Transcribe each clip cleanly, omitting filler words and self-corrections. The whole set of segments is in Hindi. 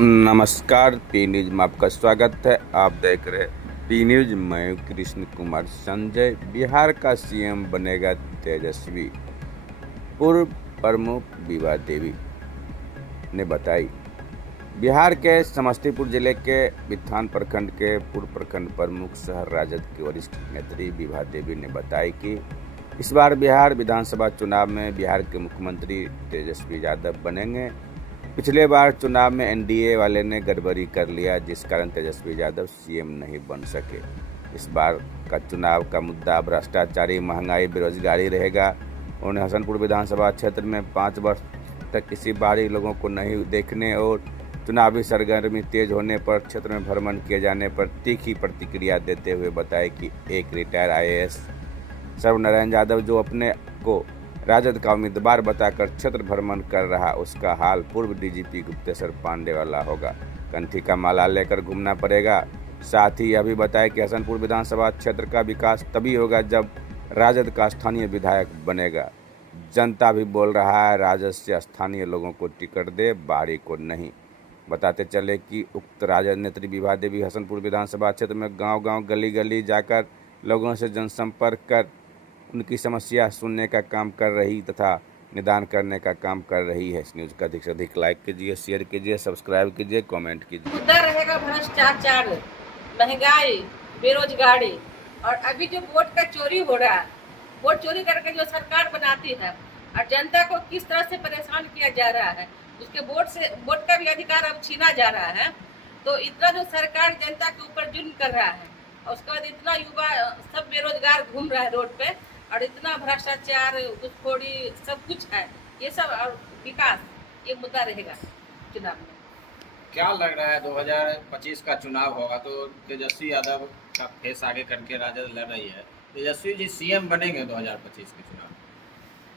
नमस्कार, टी न्यूज़ में आपका स्वागत है। आप देख रहे टी न्यूज़। मैं कृष्ण कुमार संजय। बिहार का सीएम बनेगा तेजस्वी, पूर्व प्रमुख विभा देवी ने बताई। बिहार के समस्तीपुर जिले के बिथान प्रखंड के पूर्व प्रखंड प्रमुख शहर राजद की वरिष्ठ नेत्री विभा देवी ने बताया कि इस बार बिहार विधानसभा चुनाव में बिहार के मुख्यमंत्री तेजस्वी यादव बनेंगे। पिछले बार चुनाव में एनडीए वाले ने गड़बड़ी कर लिया, जिस कारण तेजस्वी यादव सीएम नहीं बन सके। इस बार का चुनाव का मुद्दा भ्रष्टाचारी, महंगाई, बेरोजगारी रहेगा। उन्होंने हसनपुर विधानसभा क्षेत्र में 5 वर्ष तक किसी बाहरी लोगों को नहीं देखने और चुनावी सरगर्मी तेज होने पर क्षेत्र में भ्रमण किए जाने पर तीखी प्रतिक्रिया देते हुए बताया कि एक रिटायर आईएएस सर्वनारायण यादव, जो अपने को राजद का उम्मीदवार बताकर क्षेत्र भ्रमण कर रहा, उसका हाल पूर्व डीजीपी गुप्तेश्वर पांडे वाला होगा। कंठी का माला लेकर घूमना पड़ेगा। साथ ही यह भी बताया कि हसनपुर विधानसभा क्षेत्र का विकास तभी होगा जब राजद का स्थानीय विधायक बनेगा। जनता भी बोल रहा है राजद से स्थानीय लोगों को टिकट दे, बाहरी को नहीं। बताते चले कि उक्त राजद नेत्री विभा देवी हसनपुर विधानसभा क्षेत्र में गांव-गांव, गली-गली जाकर लोगों से जनसंपर्क कर उनकी समस्या सुनने का काम कर रही तथा निदान करने का काम कर रही है। इस न्यूज़ का अधिक से अधिक लाइक कीजिए, शेयर कीजिए, सब्सक्राइब कीजिए, कमेंट कीजिए। मुद्दा रहेगा भ्रष्टाचार, महंगाई, बेरोजगारी। और अभी जो वोट का चोरी हो रहा है, वोट चोरी करके जो सरकार बनाती है और जनता को किस तरह से परेशान किया जा रहा है, उसके वोट का भी अधिकार अब छीना जा रहा है। तो इतना जो सरकार जनता के ऊपर जुल्म कर रहा है और उसके बाद इतना युवा सब बेरोजगार घूम रहा है रोड पे, और इतना भ्रष्टाचार, घुसखोरी सब कुछ है, ये सब और विकास, ये मुद्दा रहेगा चुनाव में। क्या लग रहा है 2025 का चुनाव होगा तो तेजस्वी यादव का फेस आगे करके राजद लड़ रही है। तेजस्वी जी सीएम बनेंगे 2025 के चुनाव में?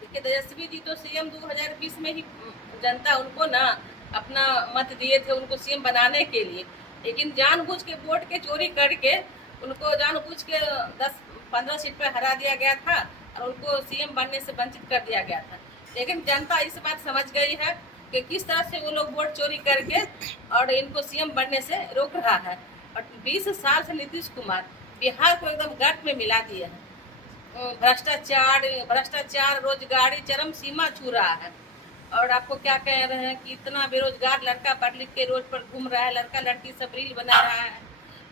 देखिए, तेजस्वी जी तो सीएम 2020 में ही जनता उनको ना अपना मत दिए थे उनको सीएम बनाने के लिए, लेकिन जानबूझ के वोट के चोरी करके उनको जानबूझ के 10-15 सीट पर हरा दिया गया था और उनको सीएम बनने से वंचित कर दिया गया था। लेकिन जनता इस बात समझ गई है कि किस तरह से वो लोग वोट चोरी करके और इनको सीएम बनने से रोक रहा है। और 20 साल से नीतीश कुमार बिहार को एकदम गर्त में मिला दिए हैं। भ्रष्टाचार, रोजगारी चरम सीमा छू रहा है। और आपको क्या कह रहे हैं कि इतना बेरोजगार लड़का पढ़ लिख के रोड पर घूम रहा है, लड़का लड़की सब रील बना रहा है।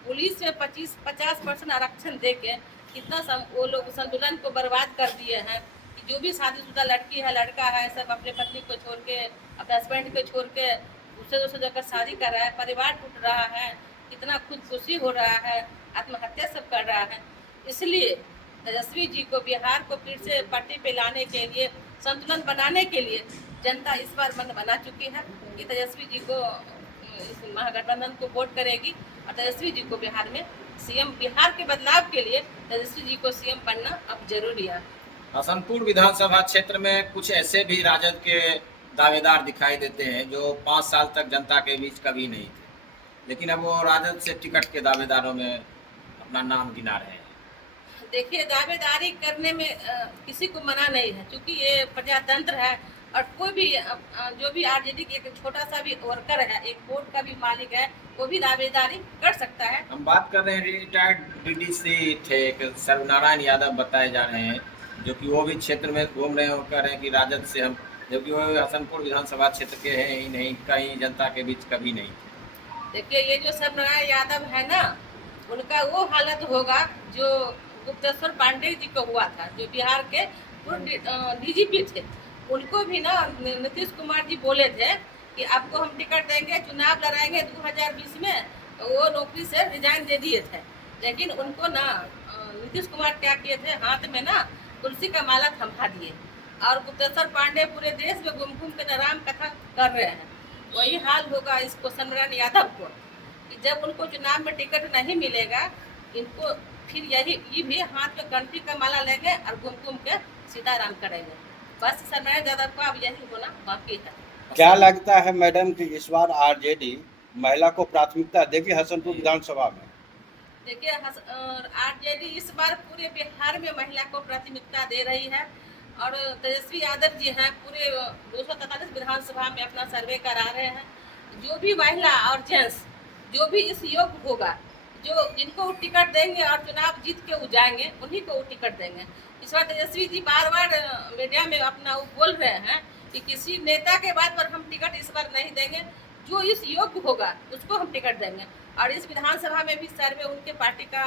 पुलिस में 50% आरक्षण दे के इतना वो लोग संतुलन को बर्बाद कर दिए हैं कि जो भी शादीशुदा लड़की है, लड़का है, सब अपने पत्नी को छोड़ के, अपने हस्बैंड को छोड़ के दूसरे जगह शादी कर रहा है, परिवार टूट रहा है, कितना खुदकुशी हो रहा है, आत्महत्या सब कर रहा है। इसलिए तेजस्वी जी को बिहार को फिर से पट्टी पे लाने के लिए, संतुलन बनाने के लिए जनता इस बार मन बना चुकी है कि तेजस्वी जी को, इस महागठबंधन को वोट करेगी और तेजस्वी जी को बिहार में सीएम, बिहार के बदलाव के लिए तेजस्वी जी को सीएम बनना अब जरूरी है। हसनपुर विधानसभा क्षेत्र में कुछ ऐसे भी राजद के दावेदार दिखाई देते हैं जो 5 साल तक जनता के बीच कभी नहीं थे, लेकिन अब वो राजद से टिकट के दावेदारों में अपना नाम गिना रहे हैं। देखिए, दावेदारी करने में किसी को मना नहीं है, क्योंकि ये प्रजातंत्र है और कोई भी जो भी आरजेडी के एक छोटा सा भी वर्कर है, एक बोर्ड का भी मालिक है, वो भी दावेदारी कर सकता है। हम बात कर रहे हैं रिटायर्ड डीडीसी थे एक सर्वनारायण यादव बताए जा रहे हैं, जो कि वो भी क्षेत्र में घूम रहे हैं और कह रहे हैं कि राजद से हम, जबकि वो हसनपुर विधानसभा क्षेत्र के हैं ही नहीं, कहीं जनता के बीच कभी नहीं थे। देखिए, ये जो सर्वनारायण यादव है ना, उनका वो हालत होगा जो गुप्तेश्वर पांडे जी को हुआ था, जो बिहार के पूर्व डीजीपी थे। उनको भी ना नीतीश कुमार जी बोले थे कि आपको हम टिकट देंगे, चुनाव लड़ाएंगे 2020 में, तो वो नौकरी से रिजाइन दे दिए थे। लेकिन उनको ना नीतीश कुमार क्या किए थे, हाथ में ना तुलसी का माला थमा दिए और गुप्तेश्वर पांडे पूरे देश में घूम घूम के राम कथा कर रहे हैं। वही हाल होगा इसको, सर्वनारायण यादव को, कि जब उनको चुनाव में टिकट नहीं मिलेगा, इनको फिर ये भी हाथ में कंठी का माला लेंगे और घूम घूम के सीताराम करेंगे। बस सर्वनारायण यादव को अब यही होना बाकी है। क्या लगता है मैडम कि इस बार आरजेडी महिला को प्राथमिकता देगी हसनपुर विधानसभा में? देखिए, आरजेडी इस बार पूरे बिहार में महिला को प्राथमिकता दे रही है और तेजस्वी यादव जी हैं पूरे 243 विधानसभा में अपना सर्वे करा रहे हैं जो भी महिला और जेंट्स जो भी इस योग्य होगा, जो जिनको वो टिकट देंगे और चुनाव जीत के वो जाएंगे, उन्हीं को वो टिकट देंगे। इस बार तेजस्वी जी बार बार मीडिया में अपना वो बोल रहे हैं कि किसी नेता के बात पर हम टिकट इस बार नहीं देंगे, जो इस योग्य होगा उसको हम टिकट देंगे। और इस विधानसभा में भी सर्वे उनके पार्टी का,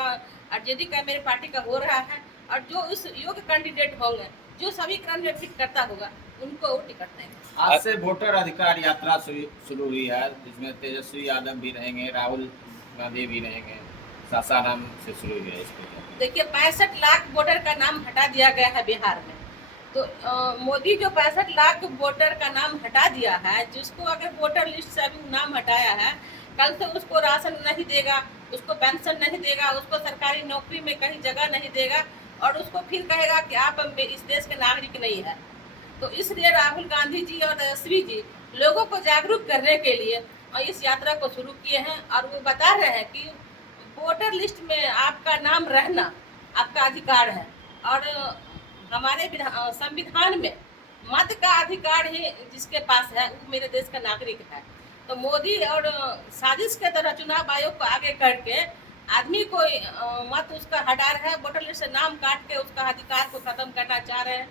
आरजेडी का, मेरे पार्टी का हो रहा है, और जो इस योग्य कैंडिडेट होंगे, जो समीकरण में फिट करता होगा, उनको वो टिकट देंगे। आज से वोटर अधिकार यात्रा शुरू हुई है, जिसमें तेजस्वी यादव भी रहेंगे, राहुल गांधी भी रहेंगे। सासाराम से शुरू हुई है इसको। देखिए 65 लाख वोटर का नाम हटा दिया गया है बिहार में। तो मोदी जो 65 लाख वोटर का नाम हटा दिया है, जिसको अगर वोटर लिस्ट से अभी नाम हटाया है, कल से उसको राशन नहीं देगा, उसको पेंशन नहीं देगा, उसको सरकारी नौकरी में कहीं जगह नहीं देगा, और उसको फिर कहेगा कि आप इस देश के नागरिक नहीं है। तो इसलिए राहुल गांधी जी और तेजस्वी जी लोगों को जागरूक करने के लिए और इस यात्रा को शुरू किए हैं, और वो बता रहे हैं कि वोटर लिस्ट में आपका नाम रहना आपका अधिकार है, और हमारे संविधान में मत का अधिकार ही जिसके पास है वो मेरे देश का नागरिक है। तो मोदी और साजिश के तरह चुनाव आयोग को आगे करके आदमी को मत उसका हटा रहे हैं, वोटर लिस्ट से नाम काट के उसका अधिकार को खत्म करना चाह रहे हैं।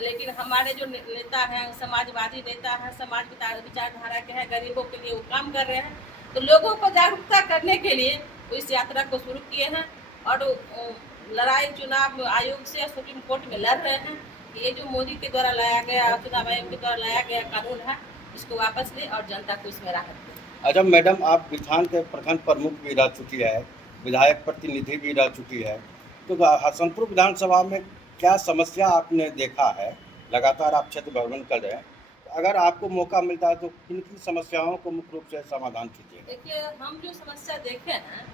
लेकिन हमारे जो नेता हैं, समाजवादी नेता हैं, समाज विचारधारा के हैं, गरीबों के लिए वो काम कर रहे हैं। तो लोगों को जागरूकता करने के लिए वो इस यात्रा को शुरू किए हैं, और लड़ाई चुनाव आयोग से सुप्रीम कोर्ट में लड़ रहे हैं। ये जो मोदी के द्वारा लाया गया, चुनाव आयोग के द्वारा लाया गया कानून है, इसको वापस ले और जनता को इसमें राहत दे। अच्छा मैडम, आप विधान के प्रखंड प्रमुख भी रह चुकी है, विधायक प्रतिनिधि भी रह चुकी है, तो हसनपुर विधानसभा में क्या समस्या आपने देखा है? लगातार आप क्षेत्र भ्रमण कर रहे हैं, तो अगर आपको मौका मिलता है तो किन किन समस्याओं को मुख्य रूप से समाधान कीजिए? देखिए, हम जो समस्या देखे हैं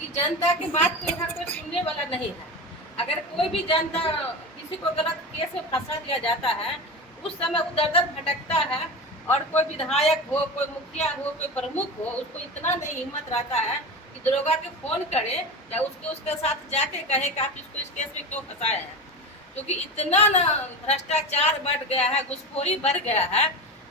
कि जनता की बात को यहाँ कोई सुनने वाला नहीं है। अगर कोई भी जनता किसी को गलत केस में फंसा दिया जाता है, उस समय वो दर दर भटकता है, और कोई विधायक हो, कोई मुखिया हो, कोई प्रमुख हो, उसको इतना नहीं हिम्मत रहता है कि दरोगा के फोन करे या उसके साथ जाके कहे कि आप इसको इस केस में क्यों फंसाए हैं। क्योंकि इतना ना भ्रष्टाचार बढ़ गया है, घुसखोरी बढ़ गया है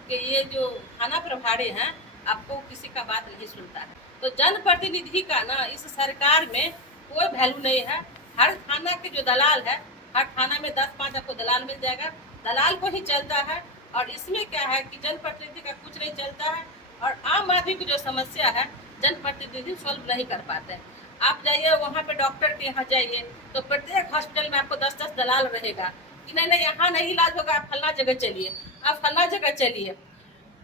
कि ये जो थाना प्रभारी हैं, आपको किसी का बात नहीं सुनता है। तो जनप्रतिनिधि का ना इस सरकार में कोई वैल्यू नहीं है। हर थाना के जो दलाल है, हर थाना में 10-5 आपको दलाल मिल जाएगा, दलाल को ही चलता है। और इसमें क्या है कि जनप्रतिनिधि का कुछ नहीं चलता है, और आम आदमी की जो समस्या है जनप्रतिनिधि सॉल्व नहीं कर पाते हैं। आप जाइए वहाँ पे डॉक्टर के यहाँ जाइए, तो प्रत्येक हॉस्पिटल में आपको 10-10 दलाल रहेगा कि नहीं यहाँ नहीं इलाज होगा, आप फलना जगह चलिए, आप फलना जगह चलिए।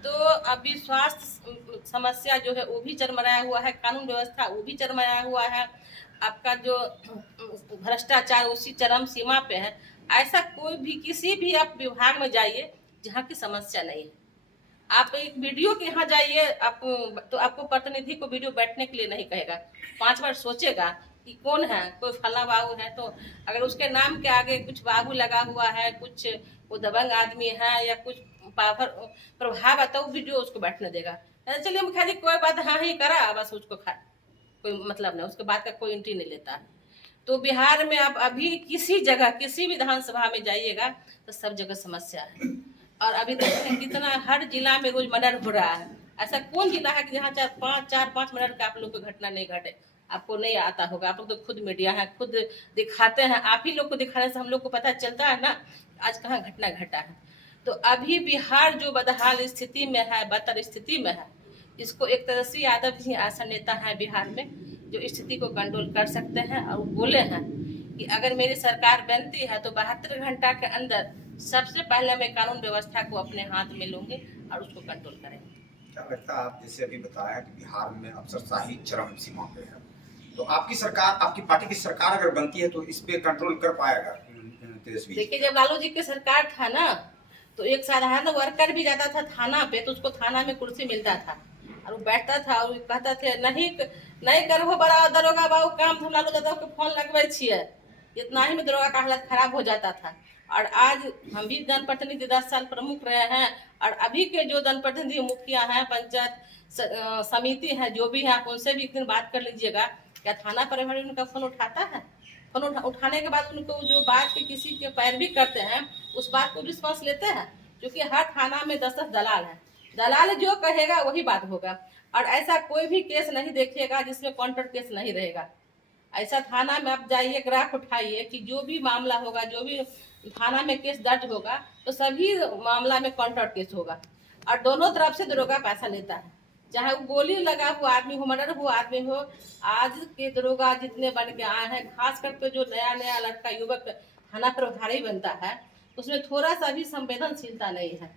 तो अभी स्वास्थ्य समस्या जो है वो भी चरमराया हुआ है, कानून व्यवस्था वो भी चरमराया हुआ है, आपका जो भ्रष्टाचार उसी चरम सीमा पे है। ऐसा कोई भी किसी भी आप विभाग में जाइए जहाँ की समस्या नहीं है। आप एक वीडियो के यहाँ जाइए, आप तो आपको प्रतिनिधि को वीडियो बैठने के लिए नहीं कहेगा, 5 बार सोचेगा कि कौन है, कोई फला बाबू है, तो अगर उसके नाम के आगे कुछ बाबू लगा हुआ है, कुछ वो दबंग आदमी है या कुछ प्रभाव है, तो वीडियो उसको बैठने देगा। चलिए मुखिया जी कोई बात, हाँ ही करा, बस उसको कोई मतलब नहीं, उसके बाद का कोई एंट्री नहीं लेता। तो बिहार में आप अभी किसी जगह किसी विधानसभा में जाइएगा तो सब जगह समस्या है। और अभी देखते हैं कितना हर जिला में रोज मर्डर हो रहा है। ऐसा कौन जिला है कि जहाँ 4-5 मर्डर का आप लोग को घटना नहीं घटे? आपको नहीं आता होगा, आप लोग तो खुद मीडिया है, खुद दिखाते हैं, आप ही लोग को दिखाने से हम लोग को पता चलता है ना आज कहाँ घटना घटा है। तो अभी बिहार जो बदहाल स्थिति में है, बदतर स्थिति में है, इसको एक तेजस्वी यादव जी ऐसा नेता है बिहार में जो स्थिति को कंट्रोल कर सकते हैं। और बोले हैं कि अगर मेरी सरकार बनती है तो 72 घंटा के अंदर सबसे पहले मैं कानून व्यवस्था को अपने हाथ में लूंगे और उसको कंट्रोल करेंगे। क्या लगता है, आप जैसे अभी बताया कि बिहार में अफसरशाही चरम सीमा पे है, तो आपकी सरकार, आपकी पार्टी की सरकार अगर बनती है तो इस पे कंट्रोल कर पाएगा तेजस्वी? देखिए, जब लालू जी की सरकार था ना, तो एक साधारण वर्कर भी जाता था थाना पे तो उसको थाना में कुर्सी मिलता था, और वो बैठता था और कहता थे नहीं करबो बड़ा दरोगा बाबू काम, हम लालू यादव के फोन लगवे छिए, इतना ही में दरोगा का हालत खराब हो जाता था। और आज हम भी जनप्रतिनिधि 10 साल प्रमुख रहे हैं, और अभी के जो जनप्रतिनिधि मुखिया हैं, पंचायत समिति है, जो भी है, आप उनसे भी एक दिन बात कर लीजिएगा। क्या थाना प्रभारी उनका फोन उठाता है? फोन उठाने के बाद उनको जो बात के किसी के पैरवी करते हैं, उस बात को रिस्पॉन्स लेते हैं? क्योंकि हर थाना में 10-10 दलाल हैं, दलाल जो कहेगा वही बात होगा। और ऐसा कोई भी केस नहीं देखिएगा जिसमें काउंटर केस नहीं रहेगा। ऐसा थाना में आप जाइए, ग्राफ उठाइए कि जो भी मामला होगा, जो भी थाना में केस दर्ज होगा, तो सभी मामला में काउंटर केस होगा। और दोनों तरफ से दरोगा पैसा लेता है, चाहे वो गोली लगा हुआ आदमी हो, मर्डर हुआ आदमी हो। आज के दरोगा जितने बन के आए हैं, खास करके जो नया नया लड़का युवक थाना प्रभारी बनता है, उसमें थोड़ा सा भी संवेदनशीलता नहीं है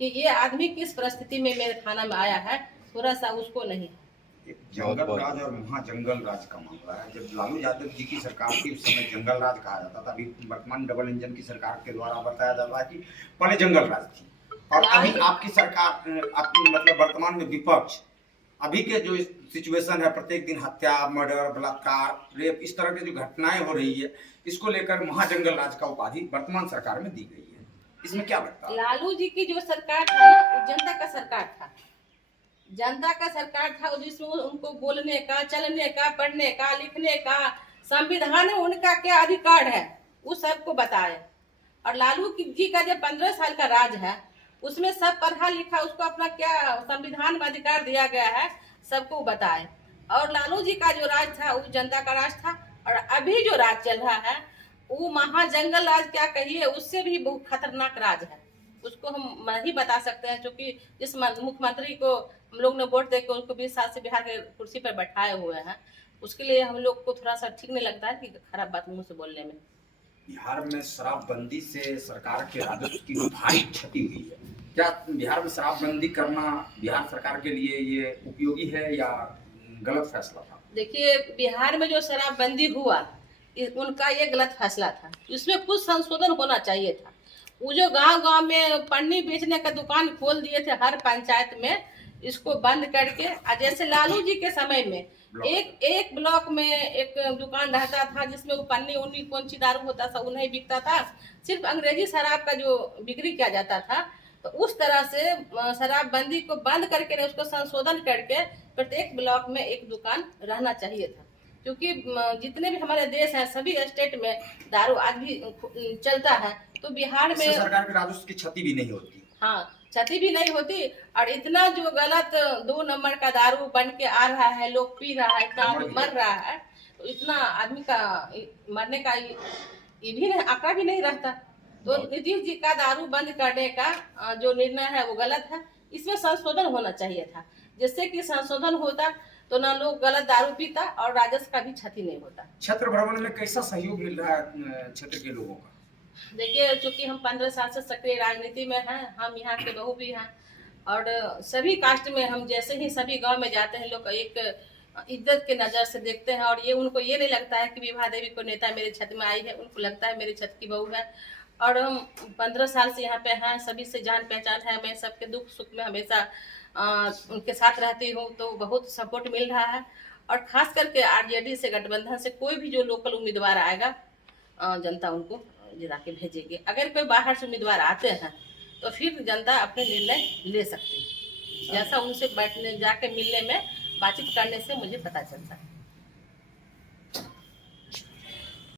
कि ये आदमी किस परिस्थिति में मेरे थाना में आया है, थोड़ा सा उसको नहीं है। एक जंगल राज और महाजंगल राज का मामला है। जब लालू यादव जी की सरकार थी उस समय जंगल राज कहा जाता था। अभी वर्तमान डबल इंजन की सरकार के द्वारा बताया जाता है कि पहले जंगल राज थी, और अभी आपकी सरकार, आपकी मतलब वर्तमान में विपक्ष, अभी के जो सिचुएशन है, प्रत्येक दिन हत्या, मर्डर, बलात्कार, रेप, इस तरह की जो घटनाएं हो रही है, इसको लेकर महाजंगल राज का उपाधि वर्तमान सरकार में दी गई है। इसमें क्या लगता है? लालू जी की जो सरकार था ना, वो जनता का सरकार था। जनता का सरकार था जिसमें उनको बोलने का, चलने का, पढ़ने का, लिखने का, संविधान में उनका क्या अधिकार है वो सबको बताए। और लालू जी का जब 15 साल का राज है, उसमें सब पढ़ा लिखा, उसको अपना क्या संविधान में अधिकार दिया गया है, सबको बताए। और लालू जी का जो राज था वो जनता का राज था। और अभी जो राज चल रहा है वो महाजंगल राज क्या कहिए, उससे भी बहुत खतरनाक राज है। उसको हम नहीं बता सकते हैं, क्योंकि जिस मुख्यमंत्री को हम लोग ने वोट देकर उनको 20 साल से बिहार के कुर्सी पर बैठाए हुए हैं, उसके लिए हम लोग को थोड़ा सा ठीक नहीं लगता है कि खराब बात मुंह से बोलने में। बिहार में शराबबंदी से सरकार के राजस्व की भारी क्षति हुई है। क्या बिहार में शराबबंदी करना बिहार सरकार के लिए ये उपयोगी है या गलत फैसला था? देखिए, बिहार में जो शराबबंदी हुआ उनका ये गलत फैसला था। इसमें कुछ संशोधन होना चाहिए था। वो जो गांव-गांव में पन्नी बेचने का दुकान खोल दिए थे हर पंचायत में, इसको बंद करके, जैसे लालू जी के समय में एक ब्लॉक में एक दुकान रहता था जिसमें वो पन्नी उन्नी कौन सी दारू होता था वो नहीं बिकता था, सिर्फ अंग्रेजी शराब का जो बिक्री किया जाता था। तो उस तरह से शराबबंदी को बंद करके, उसको संशोधन करके प्रत्येक ब्लॉक में एक दुकान रहना चाहिए था। क्योंकि जितने भी हमारे देश हैं, सभी स्टेट में दारू आज भी चलता है, तो बिहार में सरकार के राजस्व की क्षति भी नहीं होती। हाँ, क्षति भी नहीं होती। और इतना जो गलत 2 नंबर का दारू बन के आ रहा है, लोग पी रहा है, इतना आदमी मर रहा है, तो इतना आदमी का मरने का ये भी नहीं, आंकड़ा भी नहीं रहता। तो नीतीश जी का दारू बंद करने का जो निर्णय है वो गलत है। इसमें संशोधन होना चाहिए था, जिससे कि संशोधन होता तो ना लोग गलत दारू पीता और राजस्व का भी क्षति नहीं होता। क्षेत्र भ्रमण में कैसा सहयोग मिल रहा है क्षेत्र के लोगों का? देखिए, चूंकि हम 15 साल से सक्रिय राजनीति में हैं, हम यहाँ के बहू भी हैं, और सभी कास्ट में हम जैसे ही सभी गांव में जाते हैं, लोग एक इज्जत के नज़र से देखते हैं। और उनको ये नहीं लगता है कि विभा देवी को नेता मेरे छत में आई है, उनको लगता है मेरे छत की बहू है। और हम 15 साल से यहाँ पे हैं, सभी से जान पहचान है, मैं सबके दुख सुख में हमेशा उनके साथ रहती हूँ, तो बहुत सपोर्ट मिल रहा है। और खास करके आरजेडी से, गठबंधन से कोई भी जो लोकल उम्मीदवार आएगा, जनता उनको जिता के भेजेगी। अगर कोई बाहर से उम्मीदवार आते हैं तो फिर जनता अपने निर्णय ले सकती है, जैसा उनसे बैठने जाके मिलने में बातचीत करने से मुझे पता चलता है।